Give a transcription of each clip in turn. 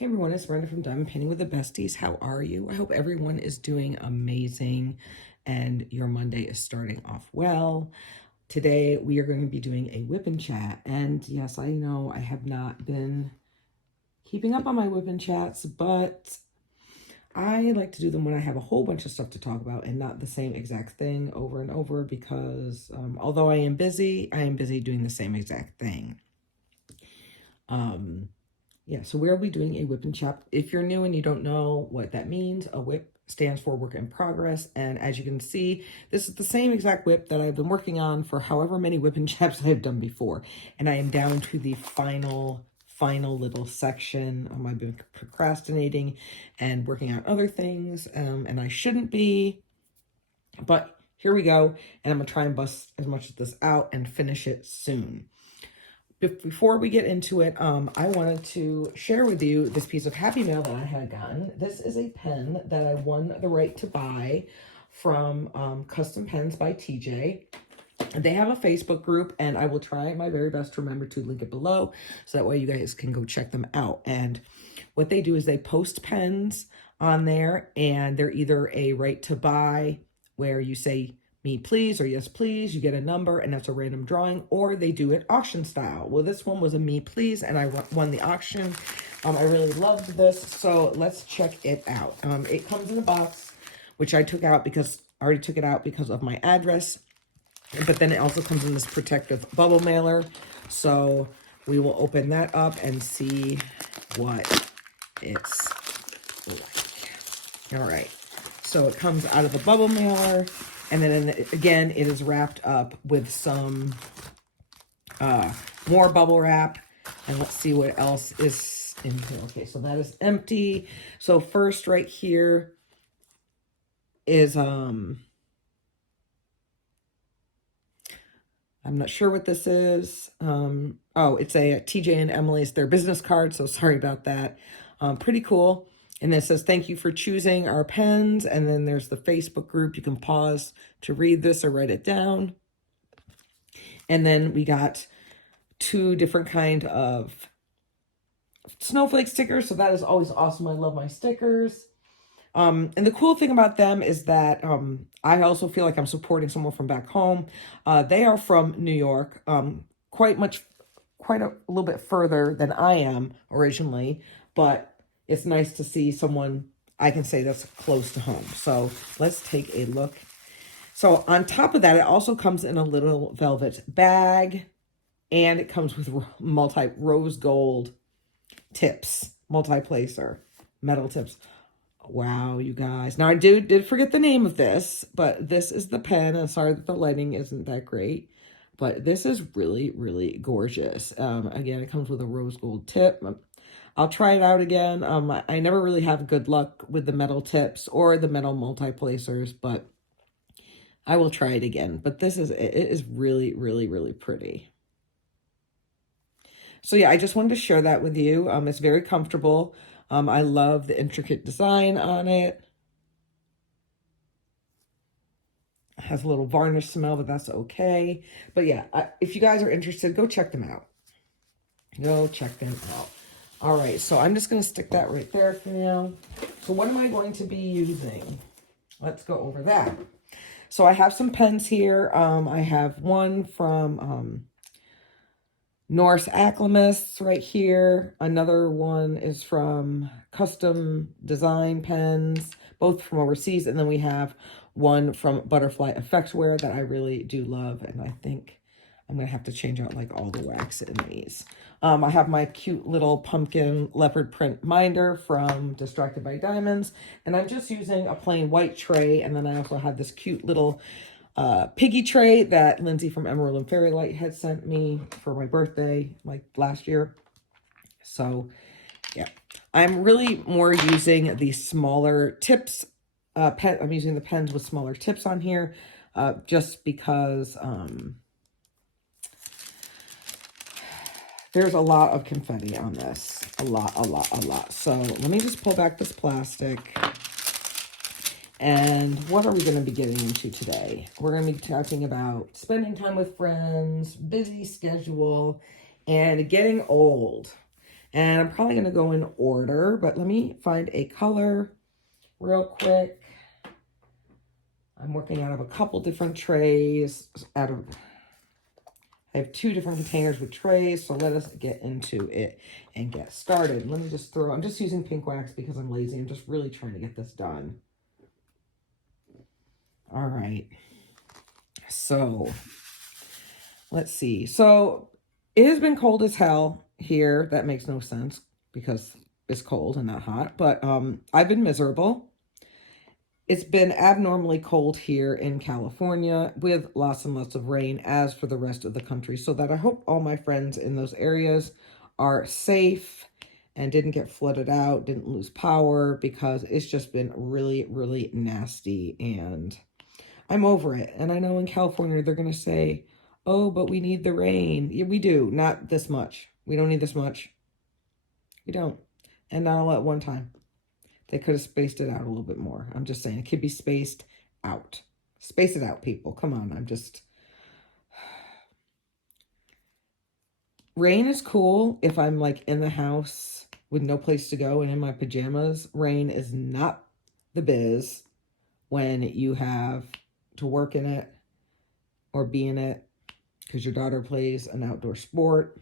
Hey everyone, it's Brenda from Diamond Painting with the Besties. How are you? I hope everyone is doing amazing and your Monday is starting off well. Today we are going to be doing a whip and chat. And yes, I know I have not been keeping up on my whip and chats, but I like to do them when I have a whole bunch of stuff to talk about and not the same exact thing over and over because although I am busy doing the same exact thing. Yeah, so we'll be doing a whip and chat. If you're new and you don't know what that means, a whip stands for work in progress. And as you can see, this is the same exact whip that I've been working on for however many whip and chaps I've done before. And I am down to the final little section. I've been procrastinating and working on other things, and I shouldn't be. But here we go. And I'm going to try and bust as much of this out and finish it soon. Before we get into it, I wanted to share with you this piece of happy mail that I had gotten. This is a pen that I won the right to buy from Custom Pens by TJ. They have a Facebook group, and I will try my very best to remember to link it below so that way you guys can go check them out. And what they do is they post pens on there, and they're either a right to buy where you say me please or yes please, you get a number and that's a random drawing, or they do it auction style. Well, this one was a me please and I won the auction. I really loved this, so let's check it out. It comes in a box, which I took out because I already took it out because of my address, but then it also comes in this protective bubble mailer, so we will open that up and see what it's like. All right, so it comes out of the bubble mailer. And then again, it is wrapped up with some more bubble wrap. And let's see what else is in here. Okay, so that is empty. So first right here is, I'm not sure what this is. Oh, it's a TJ and Emily's, their business card. So sorry about that. Pretty cool. And it says, thank you for choosing our pens. And then there's the Facebook group. You can pause to read this or write it down. And then we got 2 different kind of snowflake stickers. So that is always awesome. I love my stickers. And the cool thing about them is that I also feel like I'm supporting someone from back home. They are from New York, quite a little bit further than I am originally, but it's nice to see someone I can say that's close to home. So let's take a look. So on top of that, it also comes in a little velvet bag, and it comes with rose gold tips, multi-placer, metal tips. Wow, you guys. Now I did forget the name of this, but this is the pen. I'm sorry that the lighting isn't that great, but this is really, really gorgeous. Again, it comes with a rose gold tip. I'll try it out again. I never really have good luck with the metal tips or the metal multi-placers, but I will try it again. But it is really, really, really pretty. So yeah, I just wanted to share that with you. It's very comfortable. I love the intricate design on it. It has a little varnish smell, but that's okay. But yeah, if you guys are interested, go check them out. Go check them out. All right, so I'm just going to stick that right there for now. So what am I going to be using? Let's go over that. So I have some pens here. I have one from Norse Acclimus right here. Another one is from Custom Design Pens, both from overseas. And then we have one from Butterfly Effectswear that I really do love. And I think I'm going to have to change out like all the wax in these. I have my cute little pumpkin leopard print minder from Distracted by Diamonds. And I'm just using a plain white tray. And then I also have this cute little piggy tray that Lindsay from Emerald and Fairy Light had sent me for my birthday, like last year. So yeah, I'm really more using the smaller tips. I'm using the pens with smaller tips on here, just because there's a lot of confetti on this. A lot. So let me just pull back this plastic. And what are we going to be getting into today? We're going to be talking about spending time with friends, busy schedule, and getting old. And I'm probably going to go in order, but let me find a color real quick. I'm working out of a couple different trays. I have 2 different containers with trays, so let us get into it and get started. Let me just I'm just using pink wax because I'm lazy. I'm just really trying to get this done. All right. So, let's see. So, it has been cold as hell here. That makes no sense because it's cold and not hot. But I've been miserable. It's been abnormally cold here in California with lots and lots of rain, as for the rest of the country. So that I hope all my friends in those areas are safe and didn't get flooded out, didn't lose power, because it's just been really, really nasty. And I'm over it. And I know in California they're going to say, oh, but we need the rain. Yeah, we do. Not this much. We don't need this much. We don't. And not all at one time. They could have spaced it out a little bit more. I'm just saying, it could be spaced out. Space it out, people. Come on, Rain is cool if I'm like in the house with no place to go and in my pajamas. Rain is not the biz when you have to work in it or be in it because your daughter plays an outdoor sport.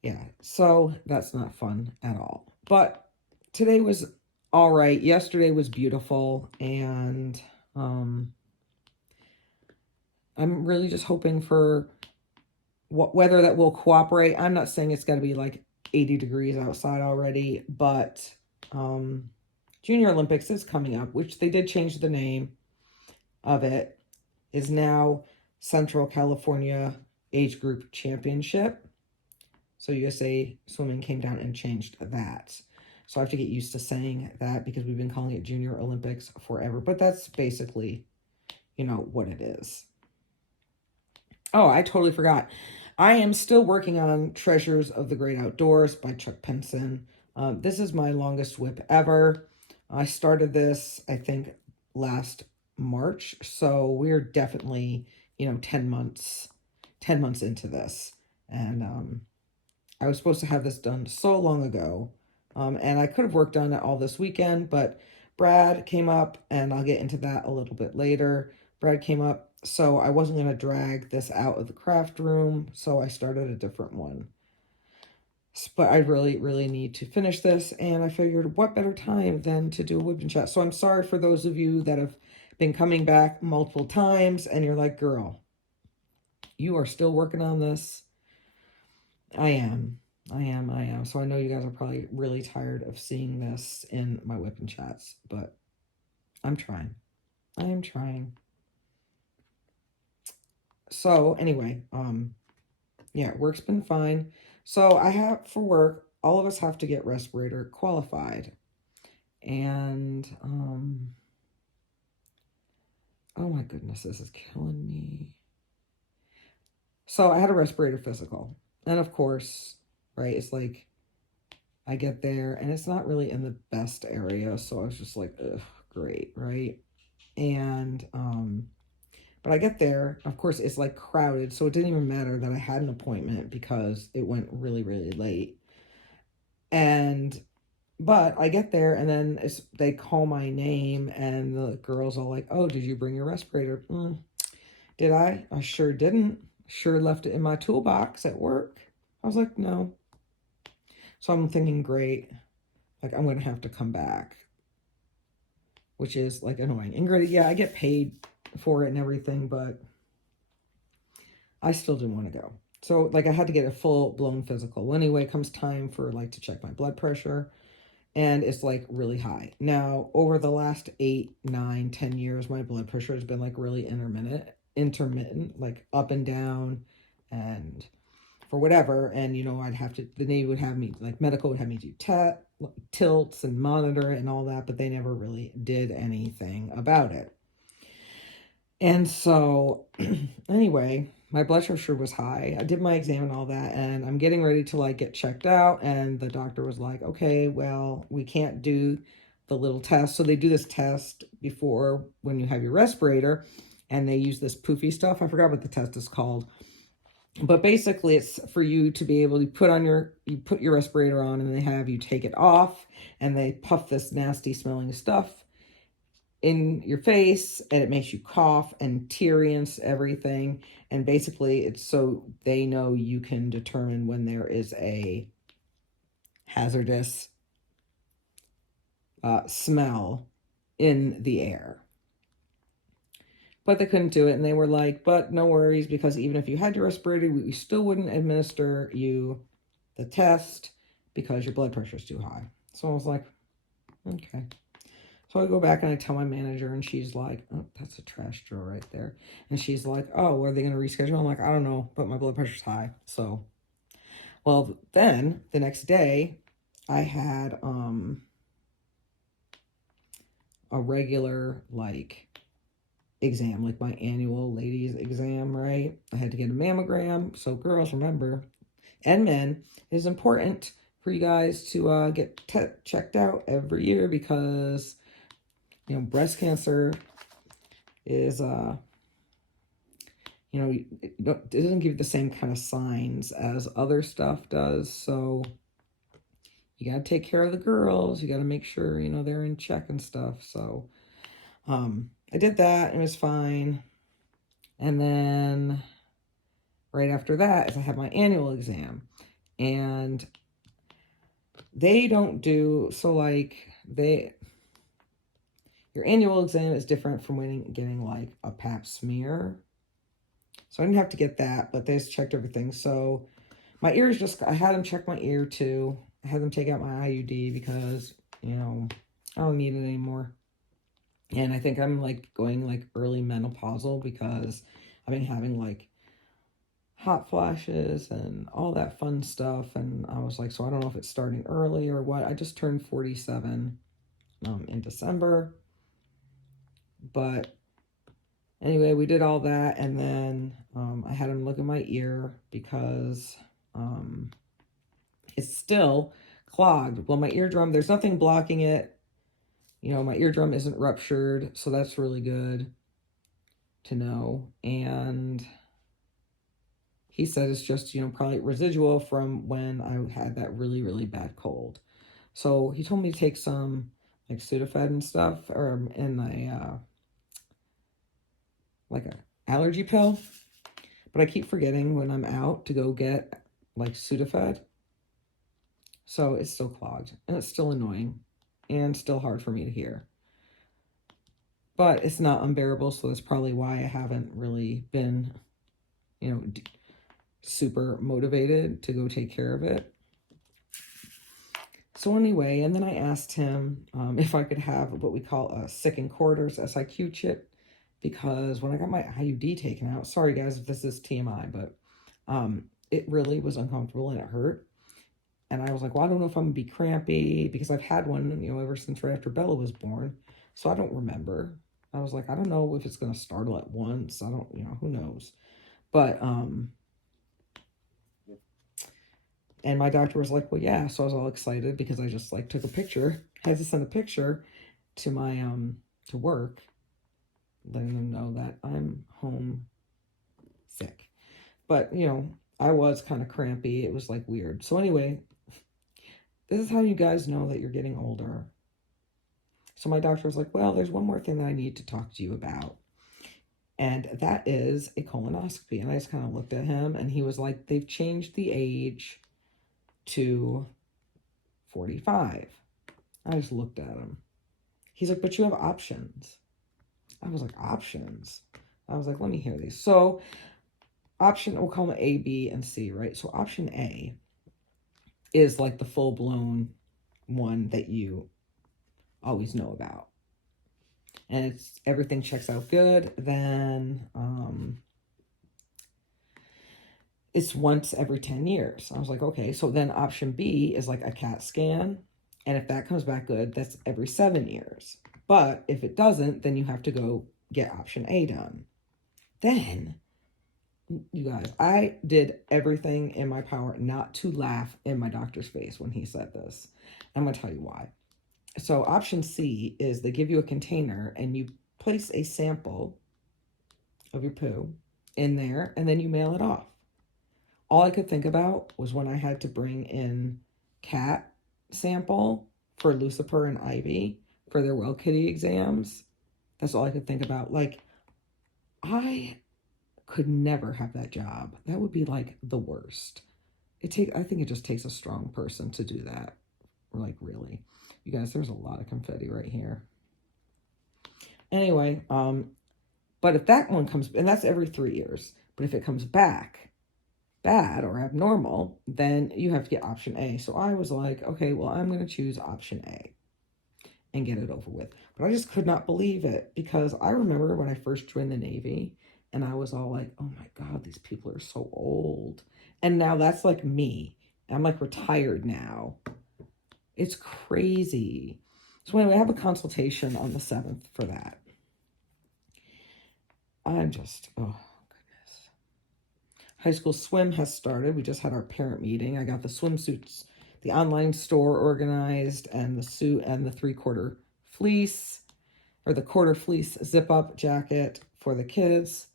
Yeah, so that's not fun at all. But today was all right. Yesterday was beautiful, and I'm really just hoping for weather that will cooperate. I'm not saying it's got to be like 80 degrees outside already, but Junior Olympics is coming up, which they did change the name of it, is now Central California Age Group Championship. So USA Swimming came down and changed that. So I have to get used to saying that because we've been calling it Junior Olympics forever. But that's basically, what it is. Oh, I totally forgot. I am still working on Treasures of the Great Outdoors by Chuck Penson. This is my longest whip ever. I started this, I think, last March. So we're definitely, 10 months into this. And I was supposed to have this done so long ago, and I could have worked on it all this weekend, but Brad came up, and I'll get into that a little bit later. Brad came up, so I wasn't going to drag this out of the craft room, so I started a different one. But I really, really need to finish this, and I figured what better time than to do a whip and chat. So I'm sorry for those of you that have been coming back multiple times, and you're like, girl, you are still working on this. I am. So I know you guys are probably really tired of seeing this in my whip and chats, but I'm trying. I am trying. So anyway, yeah, work's been fine. So I have, for work, all of us have to get respirator qualified. And, oh my goodness, this is killing me. So I had a respirator physical. And of course, right, it's like, I get there and it's not really in the best area. So I was just like, ugh, great, right? And, but I get there, of course, it's like crowded. So it didn't even matter that I had an appointment because it went really, really late. But I get there and then they call my name and the girls are like, oh, did you bring your respirator? Did I? I sure didn't. Sure left it in my toolbox at work. I was like, no. So I'm thinking, great, like I'm going to have to come back, which is like annoying. And granted, yeah, I get paid for it and everything, but I still didn't want to go. So like I had to get a full blown physical. Well, anyway, it comes time for like to check my blood pressure, and it's like really high. Now, over the last 8, 9, 10 years, my blood pressure has been like really intermittent, like up and down and for whatever. And, I'd have to, the Navy would have me, like medical would have me do tilts and monitor it and all that, but they never really did anything about it. And so anyway, my blood pressure was high. I did my exam and all that, and I'm getting ready to like get checked out. And the doctor was like, okay, well, we can't do the little test. So they do this test before when you have your respirator, and they use this poofy stuff. I forgot what the test is called. But basically it's for you to be able to you put your respirator on, and they have you take it off, and they puff this nasty smelling stuff in your face, and it makes you cough and teary and everything. And basically it's so they know you can determine when there is a hazardous smell in the air. But they couldn't do it, and they were like, but no worries, because even if you had your respirator, we still wouldn't administer you the test because your blood pressure is too high. So I was like, okay. So I go back and I tell my manager, and she's like, oh, that's a trash drawer right there. And she's like, oh, are they going to reschedule? I'm like, I don't know, but my blood pressure's high. So, well, then the next day I had a regular like exam, like my annual ladies exam, right? I had to get a mammogram. So girls, remember, and men, it is important for you guys to get checked out every year, because you know, breast cancer is you know, it doesn't give you the same kind of signs as other stuff does. So you got to take care of the girls. You got to make sure, you know, they're in check and stuff. So I did that, and it was fine. And then right after that is I had my annual exam, and they don't do, so like your annual exam is different from getting like a pap smear. So I didn't have to get that, but they just checked everything. So my ears I had them check my ear too. I had them take out my IUD because, you know, I don't need it anymore. And I think I'm like going like early menopausal, because I've been having like hot flashes and all that fun stuff. And I was like, so I don't know if it's starting early or what. I just turned 47 in December. But anyway, we did all that, and then I had him look at my ear because it's still clogged. Well, my eardrum, there's nothing blocking it. You know, my eardrum isn't ruptured, so that's really good to know. And he said it's just, you know, probably residual from when I had that really, really bad cold. So he told me to take some like Sudafed and stuff, or in a like a allergy pill. But I keep forgetting when I'm out to go get like Sudafed. So it's still clogged, and it's still annoying, and still hard for me to hear. But it's not unbearable, so that's probably why I haven't really been, you know, super motivated to go take care of it. So anyway, and then I asked him if I could have what we call a second quarters SIQ chip, because when I got my IUD taken out, sorry guys if this is TMI, but it really was uncomfortable and it hurt. And I was like, well, I don't know if I'm gonna be crampy, because I've had one, you know, ever since right after Bella was born. So I don't remember. I was like, I don't know if it's gonna startle at once. I don't, you know, who knows. But and my doctor was like, well, yeah. So I was all excited because I just like took a picture. I had to send a picture to my to work, letting them know that I'm home sick. But you know, I was kind of crampy. It was like weird. So anyway, this is how you guys know that you're getting older. So my doctor was like, well, there's one more thing that I need to talk to you about. And that is a colonoscopy. And I just kind of looked at him, and he was like, they've changed the age to 45. I just looked at him. He's like, but you have options. I was like, options? I was like, let me hear these. So option, we'll call them A, B, and C, right? So option A is like the full-blown one that you always know about. And it's everything checks out good. Then it's once every 10 years. I was like, okay. So then option B is like a CAT scan. And if that comes back good, that's every 7 years. But if it doesn't, then you have to go get option A done. Then, you guys, I did everything in my power not to laugh in my doctor's face when he said this. I'm going to tell you why. So option C is they give you a container, and you place a sample of your poo in there, and then you mail it off. all I could think about was when I had to bring in cat sample for Lucifer and Ivy for their Well Kitty exams. That's all I could think about. Like, I could never have that job. That would be like the worst. I think it just takes a strong person to do that. Like, really. You guys, there's a lot of confetti right here. Anyway, but if that one comes, and that's every 3 years, but if it comes back bad or abnormal, then you have to get option A. So I was like, okay, well, I'm going to choose option A and get it over with. But I just could not believe it, because I remember when I first joined the Navy and I was all like, oh my God, these people are so old. And now that's like me. I'm like retired now. It's crazy. So anyway, I have a consultation on the 7th for that. I'm just, oh goodness. High school swim has started. We just had our parent meeting. I got the swimsuits, the online store organized, and the suit and the 3/4 fleece, or the quarter fleece zip up jacket for the kids.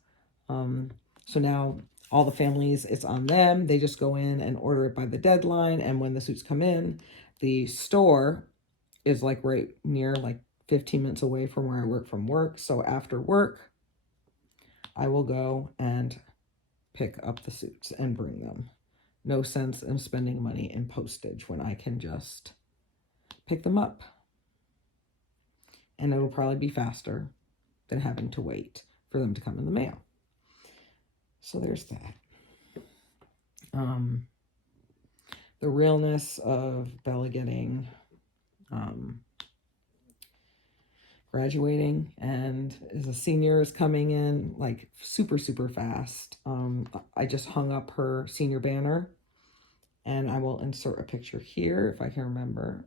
So now all the families, it's on them. They just go in and order it by the deadline. And when the suits come in, the store is like right near, like 15 minutes away from where I work from work. So after work, I will go and pick up the suits and bring them. No sense in spending money in postage when I can just pick them up. And it'll probably be faster than having to wait for them to come in the mail. So there's that. The realness of Bella getting graduating, and as a senior is coming in like super fast. I just hung up her senior banner, and I will insert a picture here if I can remember,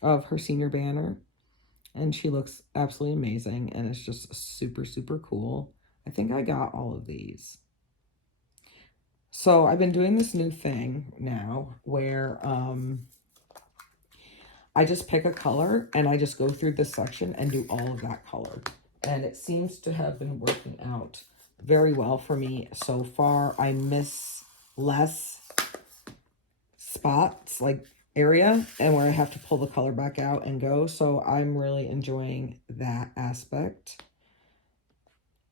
of her senior banner, and she looks absolutely amazing, and it's just super cool. I think I got all of these. So I've been doing this new thing now where I just pick a color and I just go through this section and do all of that color. And it seems to have been working out very well for me so far. I miss less spots, like area, and where I have to pull the color back out and go. So I'm really enjoying that aspect,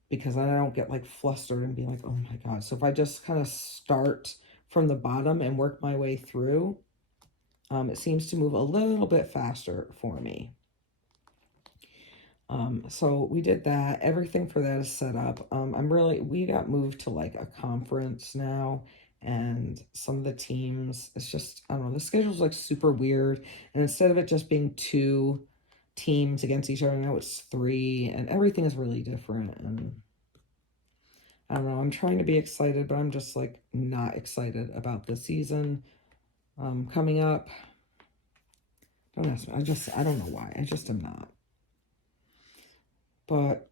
because I don't get like flustered and be like, oh my God. So if I just kind of start from the bottom and work my way through, it seems to move a little bit faster for me. So we did that. Everything for that is set up. We got moved to like a conference now, and some of the teams, it's just, I don't know, the schedule's like super weird. And instead of it just being 2 teams against each other, now it's 3, and everything is really different. And I don't know, I'm trying to be excited, but I'm just like not excited about the season coming up. Don't ask me. I don't know why. I just am not. But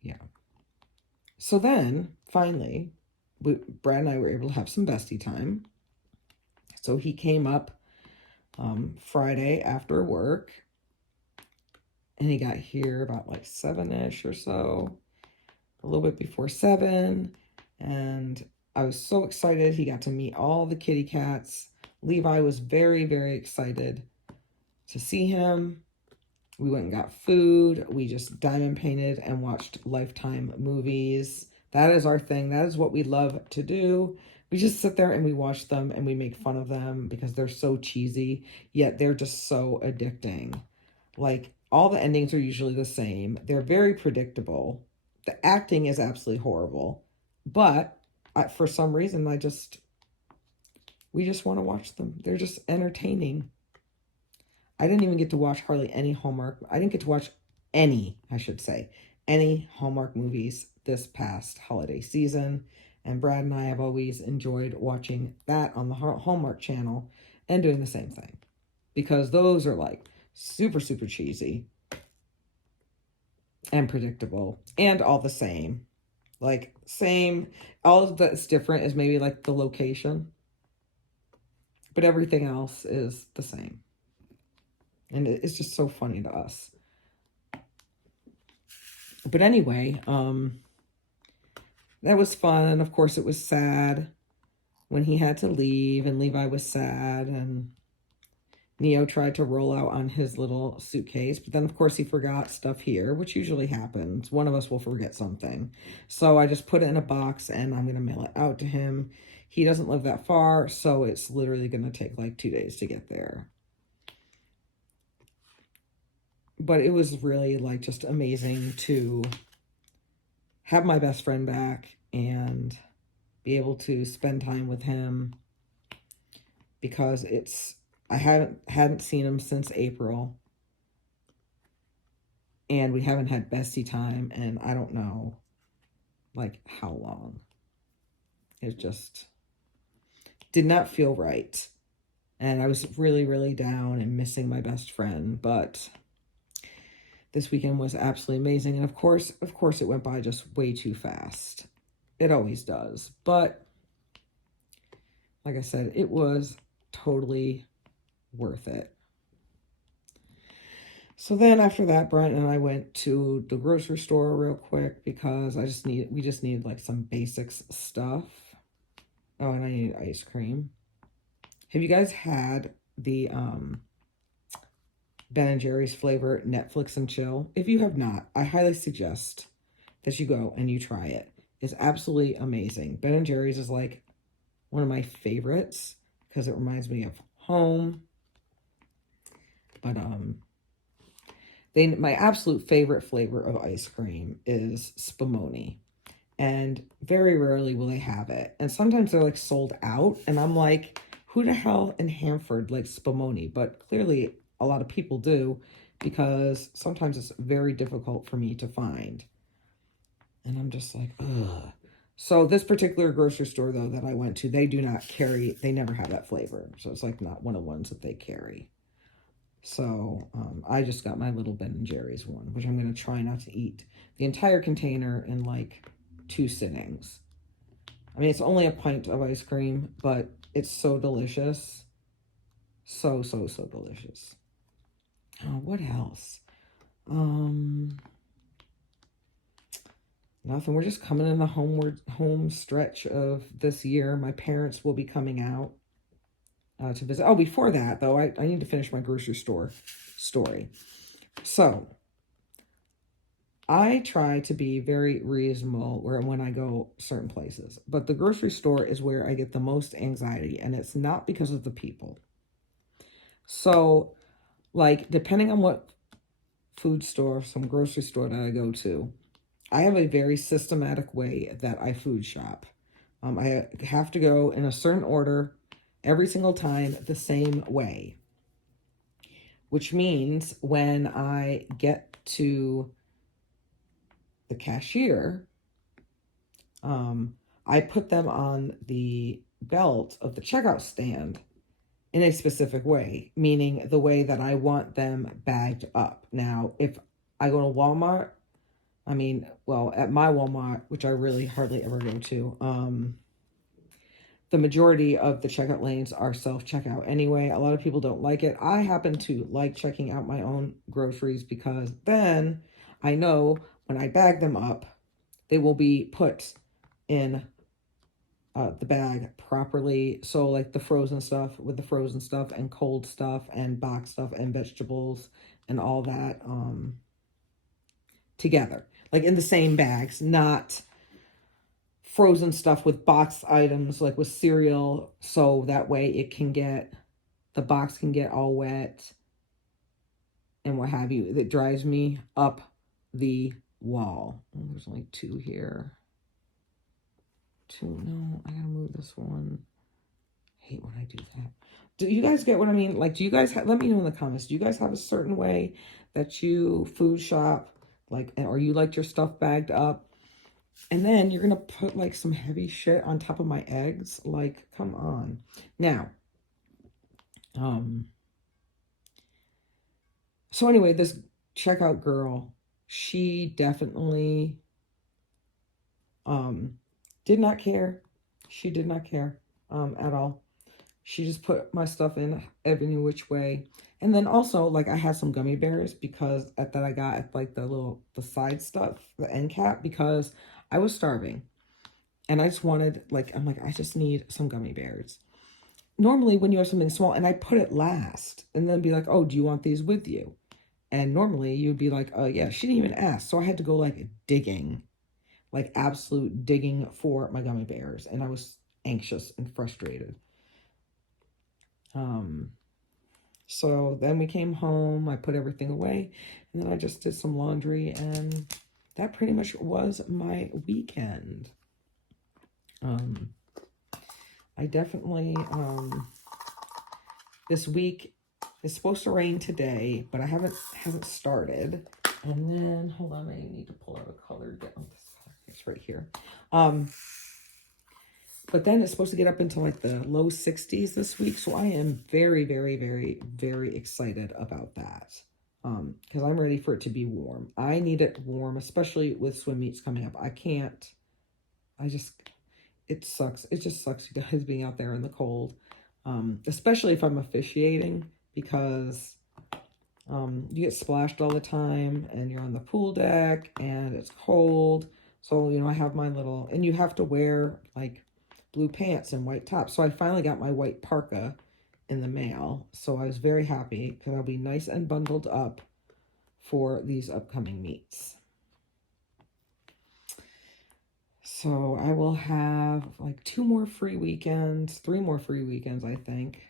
yeah. So then finally, Brad and I were able to have some bestie time. So he came up Friday after work, and he got here about like 7-ish or so, a little bit before 7. And I was so excited. He got to meet all the kitty cats. Levi was very excited to see him. We went and got food. We just diamond painted and watched Lifetime movies. That is our thing. That is what we love to do. We just sit there and we watch them and we make fun of them because they're so cheesy, yet they're just so addicting. Like, all the endings are usually the same. They're very predictable. The acting is absolutely horrible. But for some reason, we just want to watch them. They're just entertaining. I didn't even get to watch hardly any Hallmark. I didn't get to watch any Hallmark movies this past holiday season. And Brad and I have always enjoyed watching that on the Hallmark Channel and doing the same thing, because those are like super cheesy and predictable and all the same. Like, same, all that's different is maybe like the location, but everything else is the same. And it's just so funny to us. But anyway, that was fun. And of course, it was sad when he had to leave, and Levi was sad, and Neo tried to roll out on his little suitcase, but then of course he forgot stuff here, which usually happens. One of us will forget something. So I just put it in a box and I'm going to mail it out to him. He doesn't live that far, so it's literally going to take like 2 days to get there. But it was really like just amazing to have my best friend back and be able to spend time with him, because I hadn't seen him since April, and we haven't had bestie time, and I don't know like how long. It just did not feel right, and I was really, really down and missing my best friend. But this weekend was absolutely amazing, and of course it went by just way too fast. It always does. But like I said, it was totally worth it. So then after that, Brent and I went to the grocery store real quick because we just needed like some basics stuff. Oh, and I needed ice cream. Have you guys had the Ben & Jerry's flavor Netflix and Chill? If you have not, I highly suggest that you go and you try it. It's absolutely amazing. Ben & Jerry's is like one of my favorites because it reminds me of home. But my absolute favorite flavor of ice cream is Spumoni. And very rarely will they have it. And sometimes they're like sold out. And I'm like, who the hell in Hanford likes Spumoni? But clearly a lot of people do, because sometimes it's very difficult for me to find. And I'm just like, ugh. So this particular grocery store, though, that I went to, they never have that flavor. So it's like not one of the ones that they carry. So I just got my little Ben & Jerry's one, which I'm going to try not to eat the entire container in like 2 sittings. I mean, it's only a pint of ice cream, but it's so delicious. So, so, so delicious. Oh, what else? Nothing. We're just coming in the home stretch of this year. My parents will be coming out to visit. Oh, before that, though, I need to finish my grocery store story. So, I try to be very reasonable when I go certain places. But the grocery store is where I get the most anxiety, and it's not because of the people. So, like, depending on what food store, some grocery store that I go to, I have a very systematic way that I food shop. I have to go in a certain order every single time the same way, which means when I get to the cashier, I put them on the belt of the checkout stand in a specific way, meaning the way that I want them bagged up. Now, if I go to Walmart, at my Walmart, which I really hardly ever go to, the majority of the checkout lanes are self-checkout anyway. A lot of people don't like it. I happen to like checking out my own groceries because then I know when I bag them up, they will be put in the bag properly. So like the frozen stuff with the frozen stuff, and cold stuff and box stuff and vegetables and all that together. Like in the same bags, not frozen stuff with boxed items, like with cereal, so that way the box can get all wet and what have you. That drives me up the wall. Oh, there's only 2 here. 2, no, I gotta move this one. I hate when I do that. Do you guys get what I mean? Like, do you guys let me know in the comments, do you guys have a certain way that you food shop, like, or you like your stuff bagged up? And then you're going to put like some heavy shit on top of my eggs. Like, come on. Now, so anyway, this checkout girl, she definitely, did not care. She did not care, at all. She just put my stuff in every which way. And then also, like, I had some gummy bears because that I got at like the side stuff, the end cap, because I was starving. And I just wanted, like, I'm like, I just need some gummy bears. Normally, when you have something small, and I put it last, and then be like, oh, do you want these with you? And normally you'd be like, oh, yeah, she didn't even ask. So I had to go like digging, like absolute digging for my gummy bears. And I was anxious and frustrated. So then we came home, I put everything away, and then I just did some laundry, and that pretty much was my weekend. I definitely, this week is supposed to rain today, but I hasn't started. And then, hold on, I need to pull out a color. Oh, this color, it's right here. But then it's supposed to get up into like the low 60s this week. So I am very, very, very, very excited about that. Because I'm ready for it to be warm. I need it warm, especially with swim meets coming up. It sucks. It just sucks, you guys, being out there in the cold. Especially if I'm officiating, because you get splashed all the time and you're on the pool deck and it's cold. So, I have my little, and you have to wear like blue pants and white tops. So I finally got my white parka in the mail. So I was very happy because I'll be nice and bundled up for these upcoming meets. So I will have like 3 more free weekends, I think.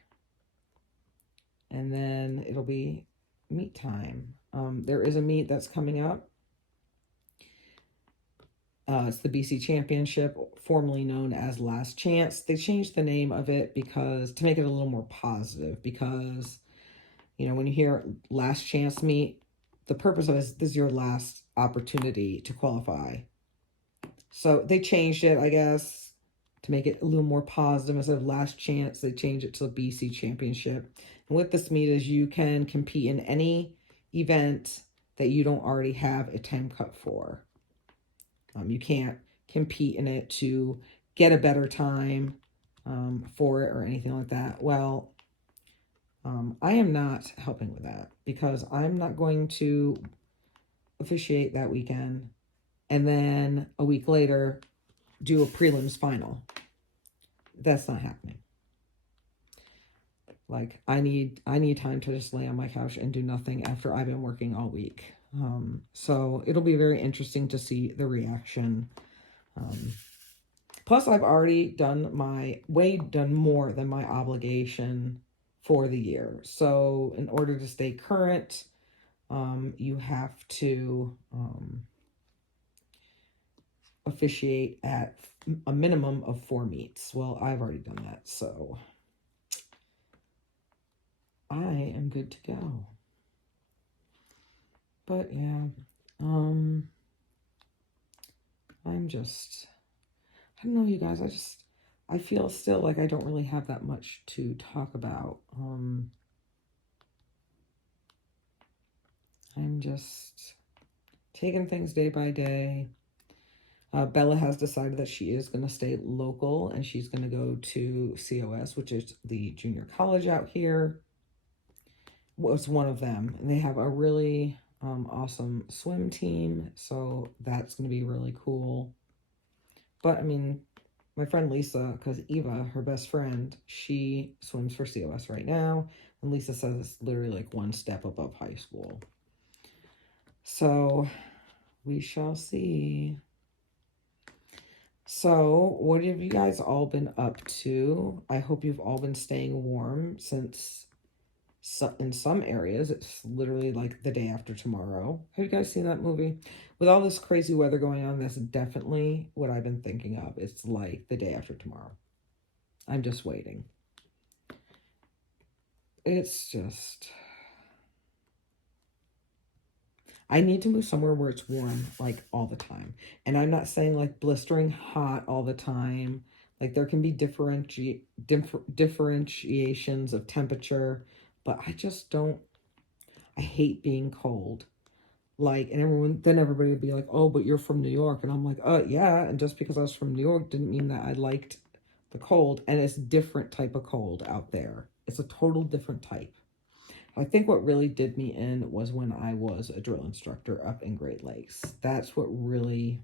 And then it'll be meet time. There is a meet that's coming up. It's the BC Championship, formerly known as Last Chance. They changed the name of it to make it a little more positive, because, when you hear Last Chance meet, the purpose of it is this is your last opportunity to qualify. So they changed it, I guess, to make it a little more positive. Instead of Last Chance, they changed it to the BC Championship. And with this meet is you can compete in any event that you don't already have a time cut for. You can't compete in it to get a better time for it or anything like that. Well, I am not helping with that, because I'm not going to officiate that weekend and then a week later do a prelims final. That's not happening. Like, I need time to just lay on my couch and do nothing after I've been working all week. So it'll be very interesting to see the reaction. Plus, I've already done more than my obligation for the year. So in order to stay current, you have to officiate at a minimum of 4 meets. Well, I've already done that, so I am good to go. But yeah, I don't know, you guys, I feel still like I don't really have that much to talk about. I'm just taking things day by day. Bella has decided that she is going to stay local, and she's going to go to COS, which is the junior college out here. Was one of them, and they have a really awesome swim team, so that's going to be really cool. But I mean, my friend Lisa, because Eva, her best friend, she swims for COS right now, and Lisa says it's literally like one step above high school. So we shall see. So what have you guys all been up to? I hope you've all been staying warm, since in some areas it's literally like the day after tomorrow. Have you guys seen that movie? With all this crazy weather going on, that's definitely what I've been thinking of. It's like the day after tomorrow. I'm just waiting. It's just, I need to move somewhere where it's warm like all the time. And I'm not saying like blistering hot all the time. Like, there can be differentiations of temperature, but I just don't, I hate being cold. Like, and everybody would be like, oh, but you're from New York. And I'm like, yeah. And just because I was from New York didn't mean that I liked the cold. And it's a different type of cold out there. It's a total different type. I think what really did me in was when I was a drill instructor up in Great Lakes. That's what really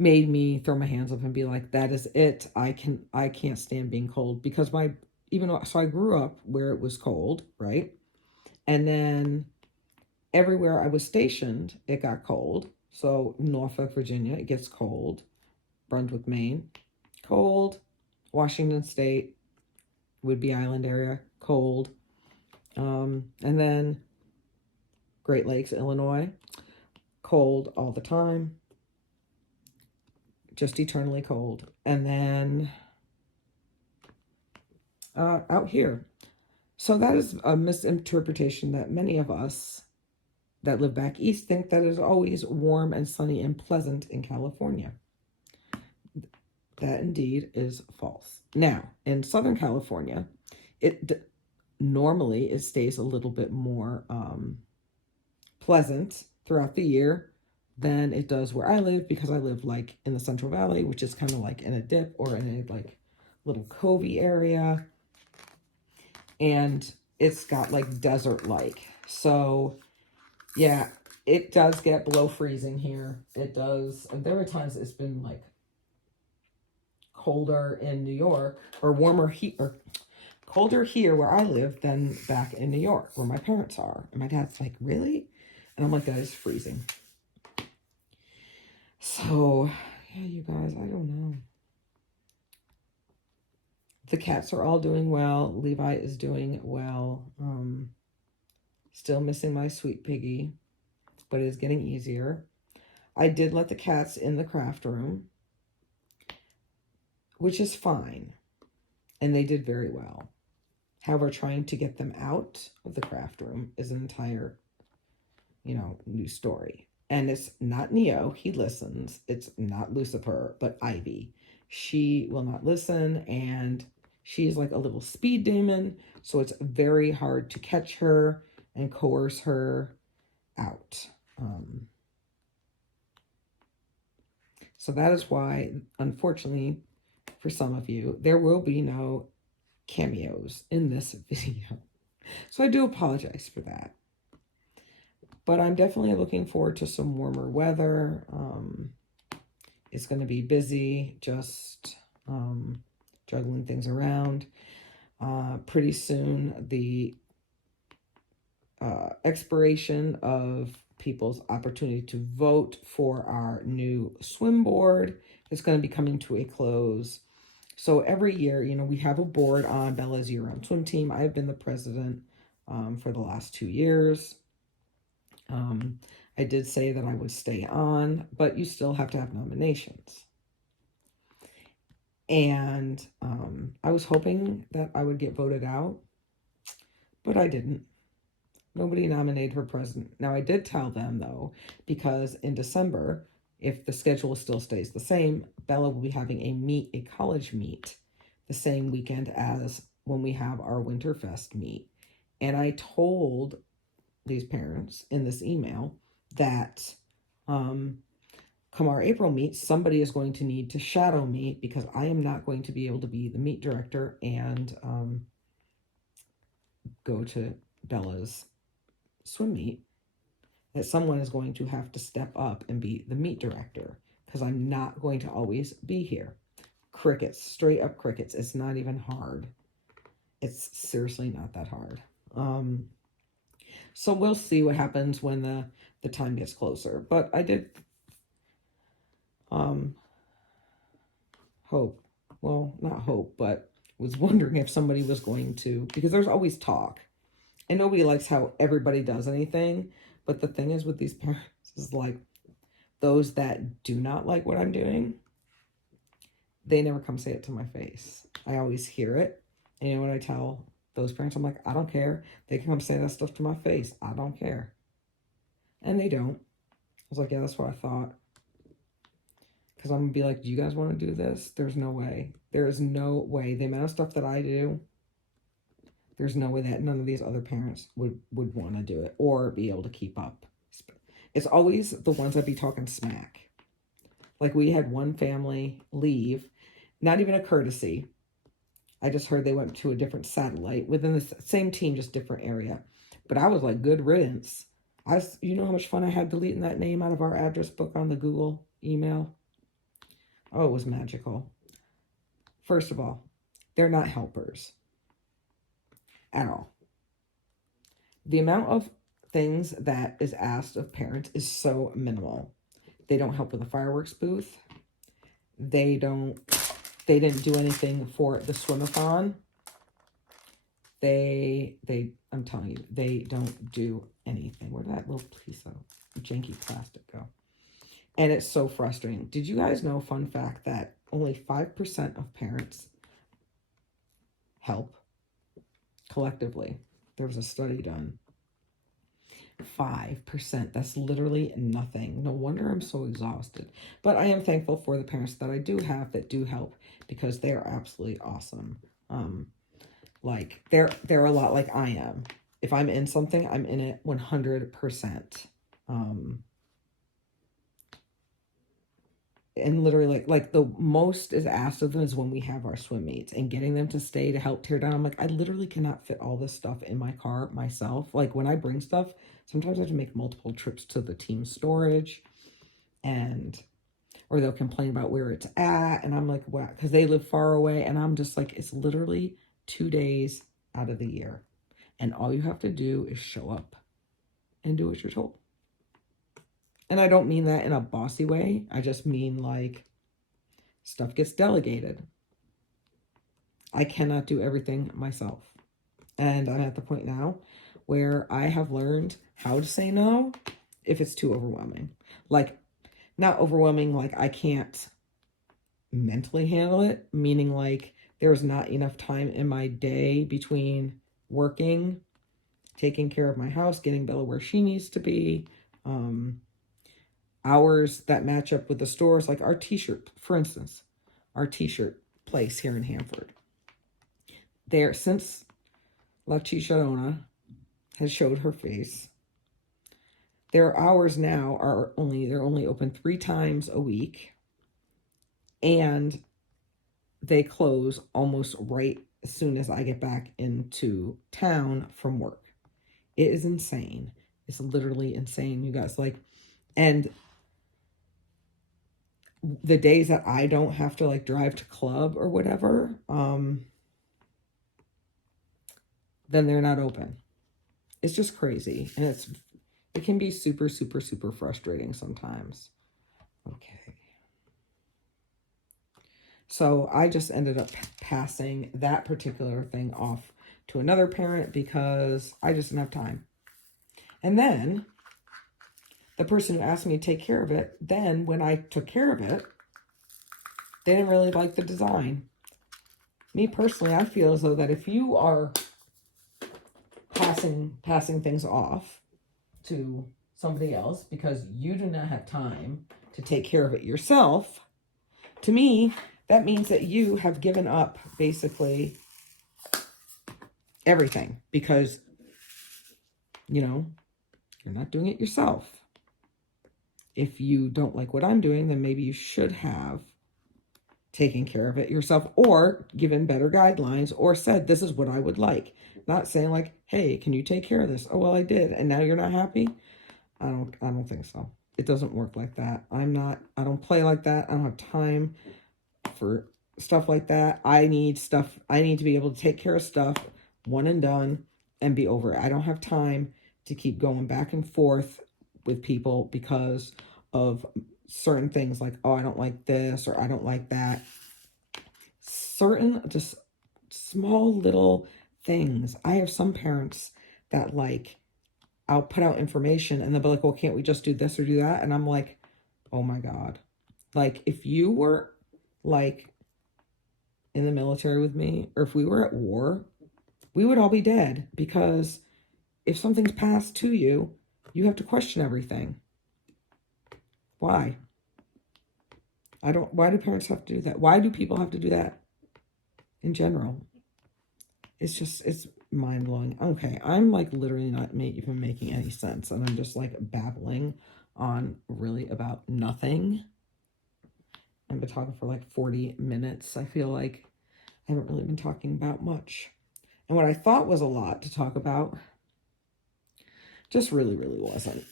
made me throw my hands up and be like, that is it. I can't stand being cold, because so I grew up where it was cold, right? And then everywhere I was stationed, it got cold. So Norfolk, Virginia, it gets cold. Brunswick, Maine, cold. Washington State, Whidbey Island area, cold. And then Great Lakes, Illinois, cold all the time, just eternally cold. And then out here. So that is a misinterpretation that many of us that live back east think that it is always warm and sunny and pleasant in California. That indeed is false. Now, in Southern California, normally it stays a little bit more pleasant throughout the year than it does where I live, because I live like in the Central Valley, which is kind of like in a dip or in a like little covey area. And it's got like desert-like. So yeah, it does get below freezing here. It does. There are times it's been like colder in New York, or warmer heat, or colder here where I live than back in New York where my parents are. And my dad's like, really? And I'm like, that is freezing. So yeah, you guys, I don't know. The cats are all doing well. Levi is doing well. Still missing my sweet piggy, but it is getting easier. I did let the cats in the craft room, which is fine. And they did very well. However, trying to get them out of the craft room is an entire, new story. And it's not Neo. He listens. It's not Lucifer, but Ivy. She will not listen, and she's like a little speed demon. So it's very hard to catch her and coerce her out. So that is why, unfortunately, for some of you, there will be no cameos in this video. So I do apologize for that. But I'm definitely looking forward to some warmer weather. It's going to be busy, just juggling things around. Pretty soon, the expiration of people's opportunity to vote for our new swim board is going to be coming to a close. So every year, we have a board on Bella's year-round swim team. I've been the president for the last 2 years. I did say that I would stay on, but you still have to have nominations. And I was hoping that I would get voted out, but I didn't. Nobody nominated for president. Now, I did tell them, though, because in December, if the schedule still stays the same, Bella will be having a college meet, the same weekend as when we have our Winterfest meet. And I told these parents in this email that come our April meet, somebody is going to need to shadow me, because I am not going to be able to be the meet director and go to Bella's swim meet. That someone is going to have to step up and be the meet director, because I'm not going to always be here. Crickets, straight up crickets. It's not even hard. It's seriously not that hard. So we'll see what happens when the time gets closer. But I did hope, well, not hope, but was wondering if somebody was going to, because there's always talk. And nobody likes how everybody does anything. But the thing is with these parents is like, those that do not like what I'm doing, they never come say it to my face. I always hear it. And you know what I tell those parents? I'm like, I don't care. They can come say that stuff to my face. I don't care. And they don't. I was like, yeah, that's what I thought. Because I'm going to be like, do you guys want to do this? There's no way. There is no way. The amount of stuff that I do, there's no way that none of these other parents would want to do it or be able to keep up. It's always the ones that be talking smack. Like we had one family leave, not even a courtesy. I just heard they went to a different satellite within the same team, just different area. But I was like, good riddance. You know how much fun I had deleting that name out of our address book on the Google email? Oh, it was magical. First of all, they're not helpers at all. The amount of things that is asked of parents is so minimal. They don't help with the fireworks booth. They didn't do anything for the swim-a-thon. I'm telling you, they don't do anything. Where did that little piece of janky plastic go? And it's so frustrating. Did you guys know, fun fact, that only 5% of parents help collectively? There was a study done. 5%. That's literally nothing. No wonder I'm so exhausted. But I am thankful for the parents that I do have that do help, because they are absolutely awesome. Like they're a lot like I am. If I'm in something, I'm in it 100%. And literally like the most is asked of them is when we have our swim meets, and getting them to stay to help tear down. I'm like, I literally cannot fit all this stuff in my car myself. Like when I bring stuff, sometimes I have to make multiple trips to the team storage, or they'll complain about where it's at. And I'm like, what? Because they live far away. And I'm just like, it's literally 2 days out of the year. And all you have to do is show up and do what you're told. And I don't mean that in a bossy way. I just mean like stuff gets delegated. I cannot do everything myself. And I'm at the point now where I have learned how to say no if it's too overwhelming. Like, not overwhelming, like I can't mentally handle it, meaning like there's not enough time in my day between working, taking care of my house, getting Bella where she needs to be, hours that match up with the stores. Like our t-shirt, for instance, our t-shirt place here in Hanford. There, since Leticia Ona has showed her face, their hours now they're only open 3 times a week, and they close almost right as soon as I get back into town from work. It is insane. It's literally insane, you guys. Like, and the days that I don't have to like drive to club or whatever, then they're not open. It's just crazy. And it can be super, super, super frustrating sometimes. Okay. So I just ended up passing that particular thing off to another parent because I just didn't have time. And then the person who asked me to take care of it, then when I took care of it, they didn't really like the design. Me personally, I feel as though that if you are passing things off to somebody else because you do not have time to take care of it yourself, to me, that means that you have given up basically everything, because, you're not doing it yourself. If you don't like what I'm doing, then maybe you should have taken care of it yourself, or given better guidelines, or said, this is what I would like. Not saying like, hey, can you take care of this? Oh, well, I did, and now you're not happy. I don't think so. It doesn't work like that. I don't play like that. I don't have time for stuff like that. I need to be able to take care of stuff, one and done, and be over it. I don't have time to keep going back and forth with people because of certain things, like, oh, I don't like this or I don't like that. Certain just small little things. I have some parents that like, I'll put out information and they'll be like, well, can't we just do this or do that? And I'm like, oh my God. Like, if you were like in the military with me, or if we were at war, we would all be dead, because if something's passed to you, you have to question everything. Why? Why do parents have to do that? Why do people have to do that in general? It's mind-blowing. Okay, I'm like literally not even making any sense, and I'm just like babbling on really about nothing. I've been talking for like 40 minutes. I feel like I haven't really been talking about much. And what I thought was a lot to talk about just really, really wasn't.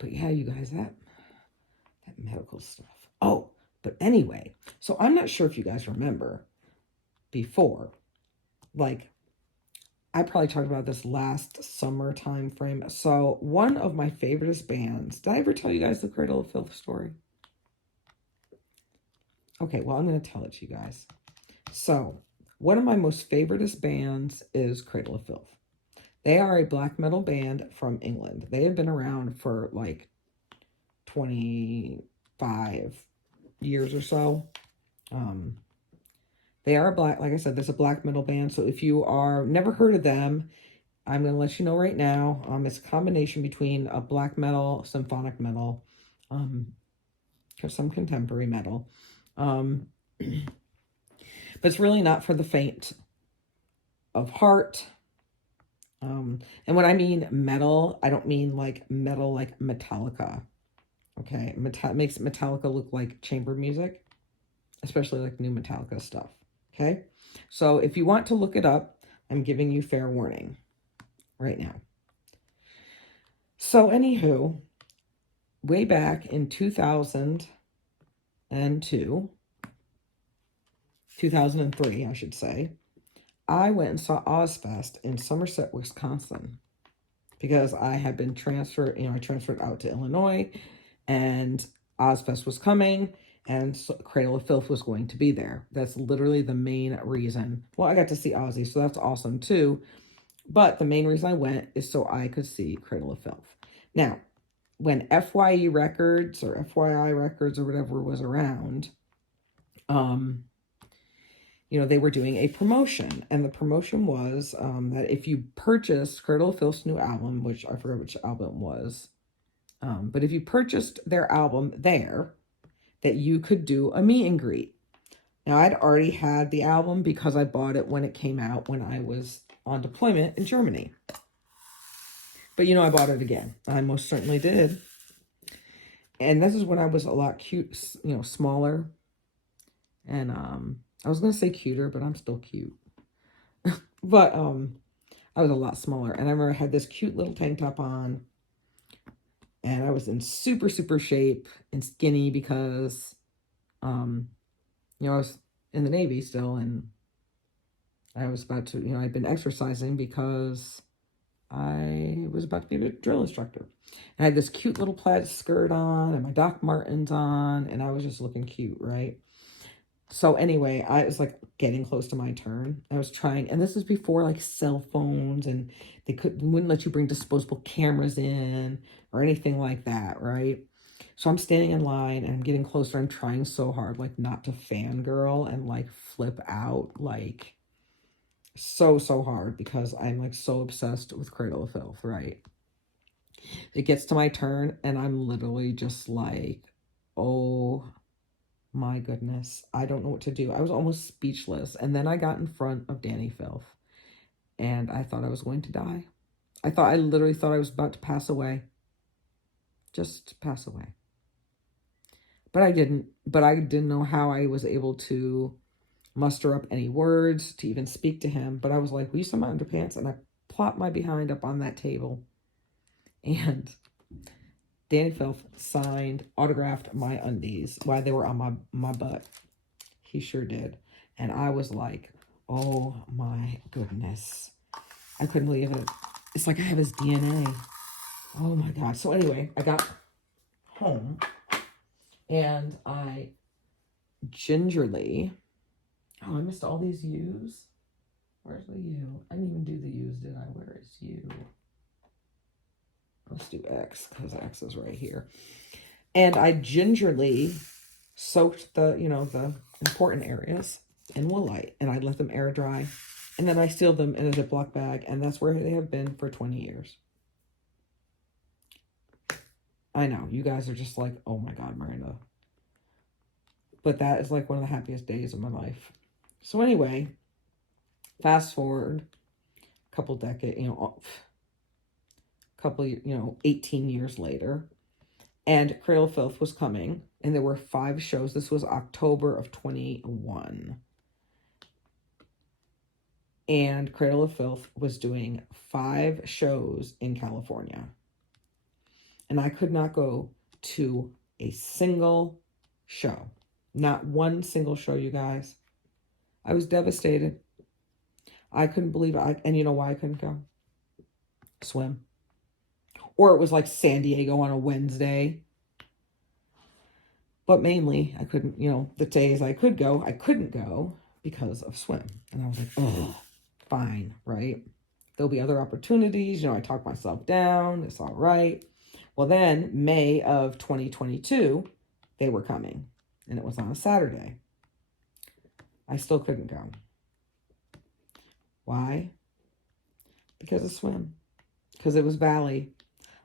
But yeah, you guys, That medical stuff. Oh, but anyway, so I'm not sure if you guys remember before, like, I probably talked about this last summer time frame. So one of my favoriteest bands, did I ever tell you guys the Cradle of Filth story? Okay, well, I'm going to tell it to you guys. So one of my most favoriteest bands is Cradle of Filth. They are a black metal band from England. They have been around for like 25 years or so. They are like I said, there's a black metal band. So if you are never heard of them, I'm going to let you know right now. It's a combination between a black metal, symphonic metal, some contemporary metal. But it's really not for the faint of heart. And when I mean metal, I don't mean like metal like Metallica. Okay, makes Metallica look like chamber music, especially like new Metallica stuff. Okay, so if you want to look it up, I'm giving you fair warning right now. So anywho, way back in 2002, 2003, I should say, I went and saw Ozfest in Somerset, Wisconsin, because I had been transferred, I transferred out to Illinois, and Ozfest was coming, and so Cradle of Filth was going to be there. That's literally the main reason. Well, I got to see Ozzy, so that's awesome too. But the main reason I went is so I could see Cradle of Filth. Now, when FYE Records or FYI Records or whatever was around, they were doing a promotion, and the promotion was that if you purchased Cradle of Filth's new album, which I forget which album it was, but if you purchased their album there, that you could do a meet and greet. Now, I'd already had the album because I bought it when it came out when I was on deployment in Germany. But, I bought it again. I most certainly did. And this is when I was a lot smaller. And I was going to say cuter, but I'm still cute. But I was a lot smaller. And I remember I had this cute little tank top on. And I was in super, super shape and skinny because, I was in the Navy still. And I was about to, I'd been exercising because I was about to be a drill instructor. And I had this cute little plaid skirt on and my Doc Martens on. And I was just looking cute, right? So anyway, I was like getting close to my turn. I was trying, and this is before like cell phones, and they wouldn't let you bring disposable cameras in or anything like that, right? So I'm standing in line and I'm getting closer. I'm trying so hard, like not to fangirl and like flip out, like so hard, because I'm like so obsessed with Cradle of Filth, right? It gets to my turn and I'm literally just like, oh my goodness, I don't know what to do. I was almost speechless. And then I got in front of Dani Filth and I thought I was going to die. I literally thought I was about to pass away. Just pass away. But I didn't. But I didn't know how I was able to muster up any words to even speak to him. But I was like, will you sign my underpants? And I plopped my behind up on that table. And Dani Filth signed, autographed my undies while they were on my butt. He sure did. And I was like, oh my goodness. I couldn't believe it. It's like I have his DNA. Oh my God. So anyway, I got home and I gingerly, I missed all these U's. Where's the U? I didn't even do the U's, did I? Where is U? Let's do X, because X is right here. And I gingerly soaked the important areas in Woolite, and I let them air dry. And then I sealed them in a Ziploc bag, and that's where they have been for 20 years. I know, you guys are just like, oh my God, Miranda. But that is like one of the happiest days of my life. So anyway, fast forward a couple decades, 18 years later, and Cradle of Filth was coming, and there were 5 shows. This was October of 21. And Cradle of Filth was doing 5 shows in California. And I could not go to a single show. Not one single show, you guys. I was devastated. I couldn't believe it. And you know why I couldn't go? Swim. Or it was like San Diego on a Wednesday. But mainly, I couldn't, the days I could go, I couldn't go because of swim. And I was like, oh, fine, right? There'll be other opportunities. I talked myself down. It's all right. Well, then May of 2022, they were coming. And it was on a Saturday. I still couldn't go. Why? Because of swim. Because it was Valley.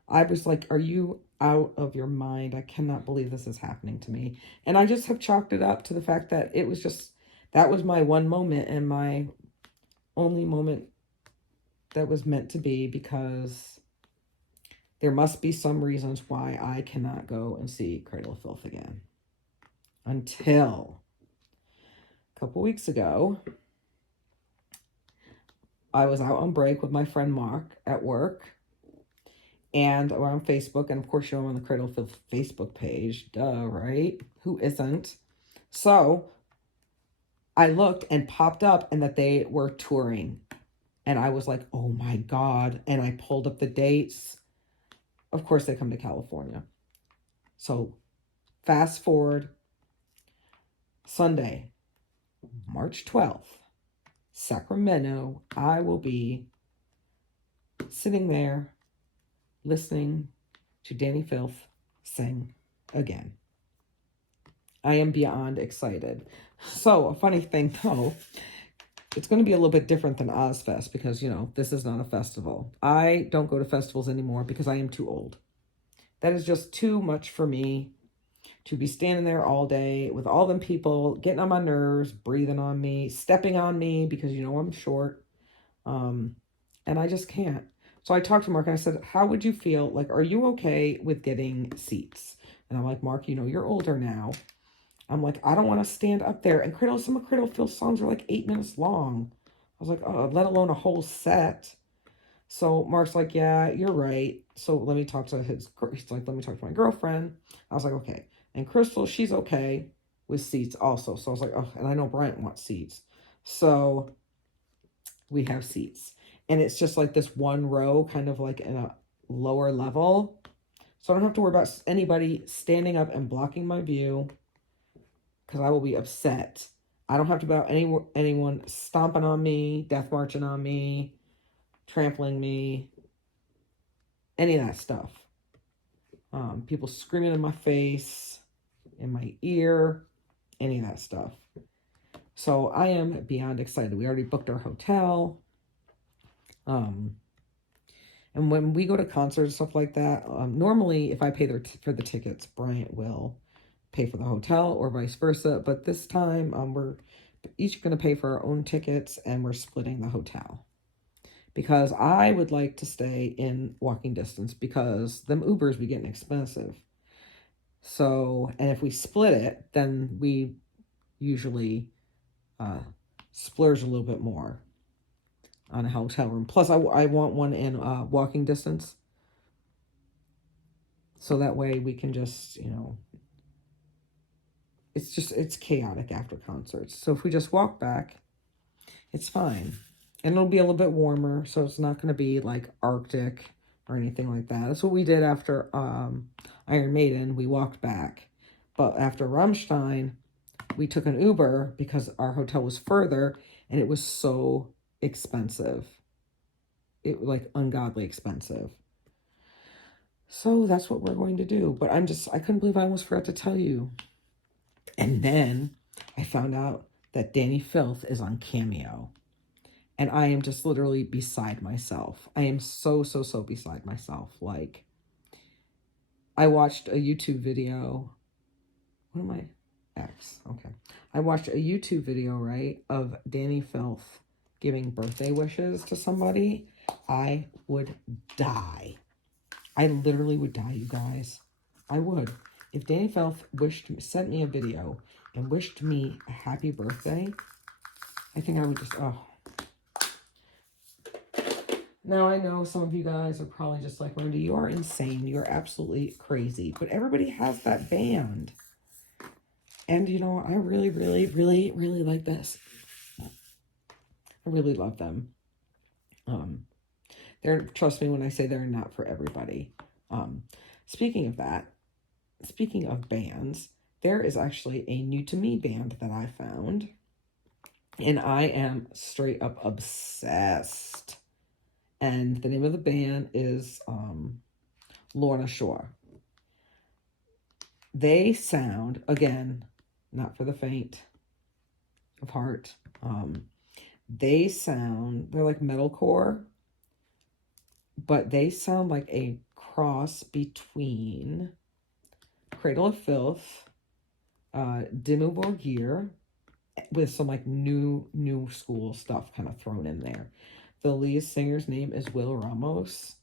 I was like, are you out of your mind? I cannot believe this is happening to me. And I just have chalked it up to the fact that it was just, that was my one moment and my only moment that was meant to be, because there must be some reasons why I cannot go and see Cradle of Filth again. Until a couple weeks ago, I was out on break with my friend Mark at work. And we're on Facebook. And of course, I'm on the Cradle of Filth Facebook page. Duh, right? Who isn't? So I looked and popped up and that they were touring. And I was like, oh my God. And I pulled up the dates. Of course, they come to California. So fast forward, Sunday, March 12th, Sacramento, I will be sitting there listening to Dani Filth sing again. I am beyond excited. So, a funny thing though, it's going to be a little bit different than Ozfest because, this is not a festival. I don't go to festivals anymore because I am too old. That is just too much for me to be standing there all day with all them people getting on my nerves, breathing on me, stepping on me because, I'm short. And I just can't. So I talked to Mark and I said, how would you feel? Like, are you okay with getting seats? And I'm like, Mark, you're older now. I'm like, I don't want to stand up there. And some of Cradle of Filth songs are like 8 minutes long. I was like, oh, let alone a whole set. So Mark's like, yeah, you're right. So let me talk to he's like, let me talk to my girlfriend. I was like, okay. And Crystal, she's okay with seats also. So I was like, oh, and I know Bryant wants seats. So we have seats. And it's just like this one row, kind of like in a lower level. So I don't have to worry about anybody standing up and blocking my view because I will be upset. I don't have to about anyone stomping on me, death marching on me, trampling me, any of that stuff. People screaming in my face, in my ear, any of that stuff. So I am beyond excited. We already booked our hotel. And when we go to concerts and stuff like that, normally if I pay for the tickets, Bryant will pay for the hotel or vice versa. But this time, we're each going to pay for our own tickets and we're splitting the hotel. Because I would like to stay in walking distance because them Ubers be getting expensive. So, and if we split it, then we usually splurge a little bit more on a hotel room. Plus, I want one in walking distance. So that way we can just, it's chaotic after concerts. So if we just walk back, it's fine. And it'll be a little bit warmer, so it's not going to be like Arctic or anything like that. That's what we did after Iron Maiden. We walked back. But after Rammstein, we took an Uber because our hotel was further, and it was so expensive. It was like ungodly expensive. So that's what we're going to do. But I couldn't believe I almost forgot to tell you. And then I found out that Dani Filth is on Cameo. And I am just literally beside myself. I am so beside myself. Like, I watched a YouTube video. What am I? X. Okay. I watched a YouTube video, right, of Dani Filth giving birthday wishes to somebody. I would die. I literally would die, you guys. I would. If Dani Filth sent me a video and wished me a happy birthday, I think I would just, Now, I know some of you guys are probably just like, Wendy, you are insane. You're absolutely crazy. But everybody has that band. And, you know, I really, really, really, really like this. I really love them. Trust me when I say they're not for everybody. Um, speaking of that, speaking of bands, there is actually a new to me band that I found. And I am straight up obsessed. And the name of the band is Lorna Shore. They sound, again, not for the faint of heart. They're like metalcore, but they sound like a cross between Cradle of Filth, Dimmu Borgir, with some like new school stuff kind of thrown in there. The lead singer's name is Will Ramos,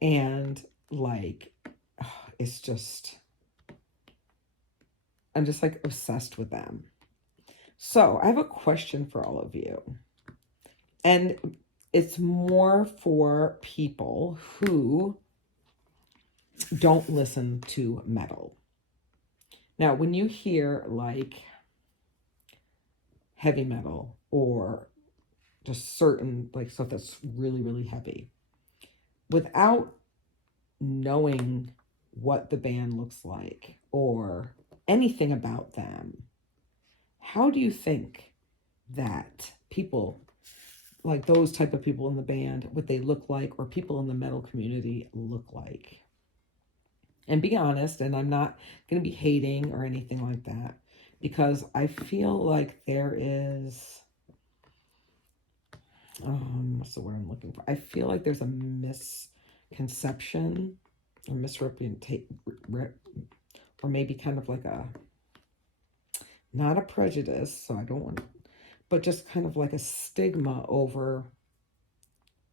and like, it's just, I'm just like obsessed with them. So I have a question for all of you, and it's more for people who don't listen to metal. Now, when you hear like heavy metal or just certain like stuff that's really, really heavy, without knowing what the band looks like or anything about them, how do you think that people, like those type of people in the band, what they look like, or people in the metal community look like? And be honest, and I'm not going to be hating or anything like that, because I feel like there is, what's the word I'm looking for? I feel like there's a misconception or misrepresentation, or maybe kind of like a, not a prejudice, so I don't want, but just kind of like a stigma over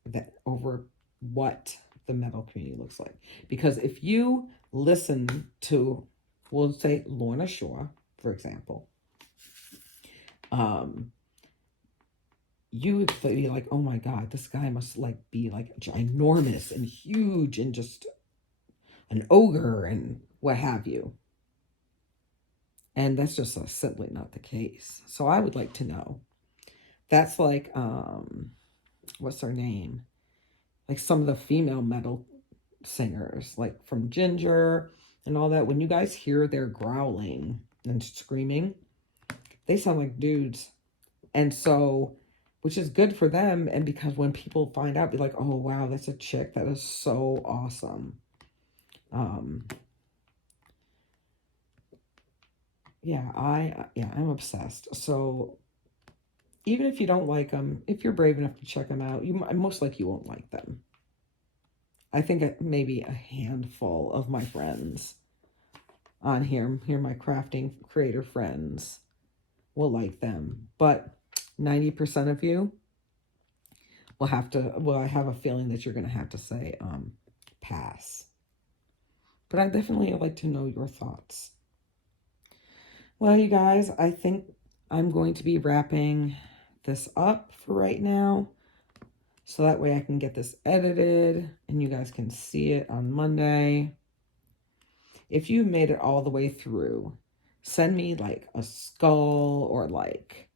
that, over what the metal community looks like. Because if you listen to, we'll say Lorna Shore, for example, you would be like, oh my God, this guy must like be like ginormous and huge and just an ogre and what have you. And that's just simply not the case. So I would like to know. That's like, what's her name? Like some of the female metal singers, like from Ginger and all that. When you guys hear their growling and screaming, they sound like dudes. And so, which is good for them. And because when people find out, be like, oh, wow, that's a chick. That is so awesome. Yeah, I'm obsessed. So even if you don't like them, if you're brave enough to check them out, you most likely won't like them. I think maybe a handful of my friends on here, my crafting creator friends, will like them. But 90% of you will have to, well, I have a feeling that you're going to have to say pass. But I definitely like to know your thoughts. Well, you guys, I think I'm going to be wrapping this up for right now, so that way I can get this edited and you guys can see it on Monday. If you made it all the way through, send me like a skull or like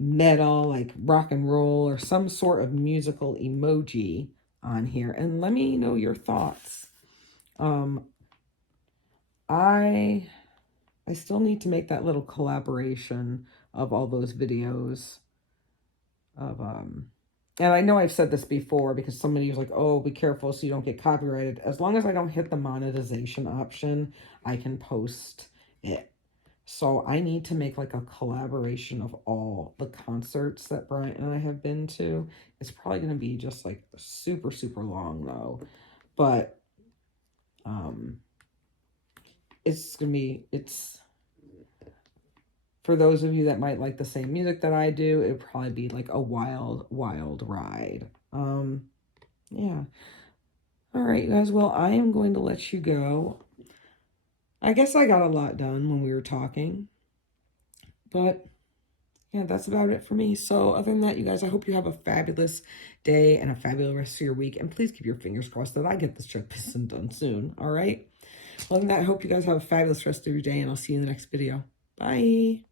metal, like rock and roll, or some sort of musical emoji on here, and let me know your thoughts. I still need to make that little collaboration of all those videos of and I know I've said this before, because somebody was like, oh, be careful so you don't get copyrighted. As long as I don't hit the monetization option, I can post it. So I need to make like a collaboration of all the concerts that Bryant and I have been to. It's probably going to be just like super, super long though. But it's going to be, it's, for those of you that might like the same music that I do, it'd probably be like a wild, wild ride. Yeah. All right, guys. Well, I am going to let you go. I guess I got a lot done when we were talking, but yeah, that's about it for me. So other than that, you guys, I hope you have a fabulous day and a fabulous rest of your week. And please keep your fingers crossed that I get this check piston done soon. All right. Other than that, I hope you guys have a fabulous rest of your day, and I'll see you in the next video. Bye.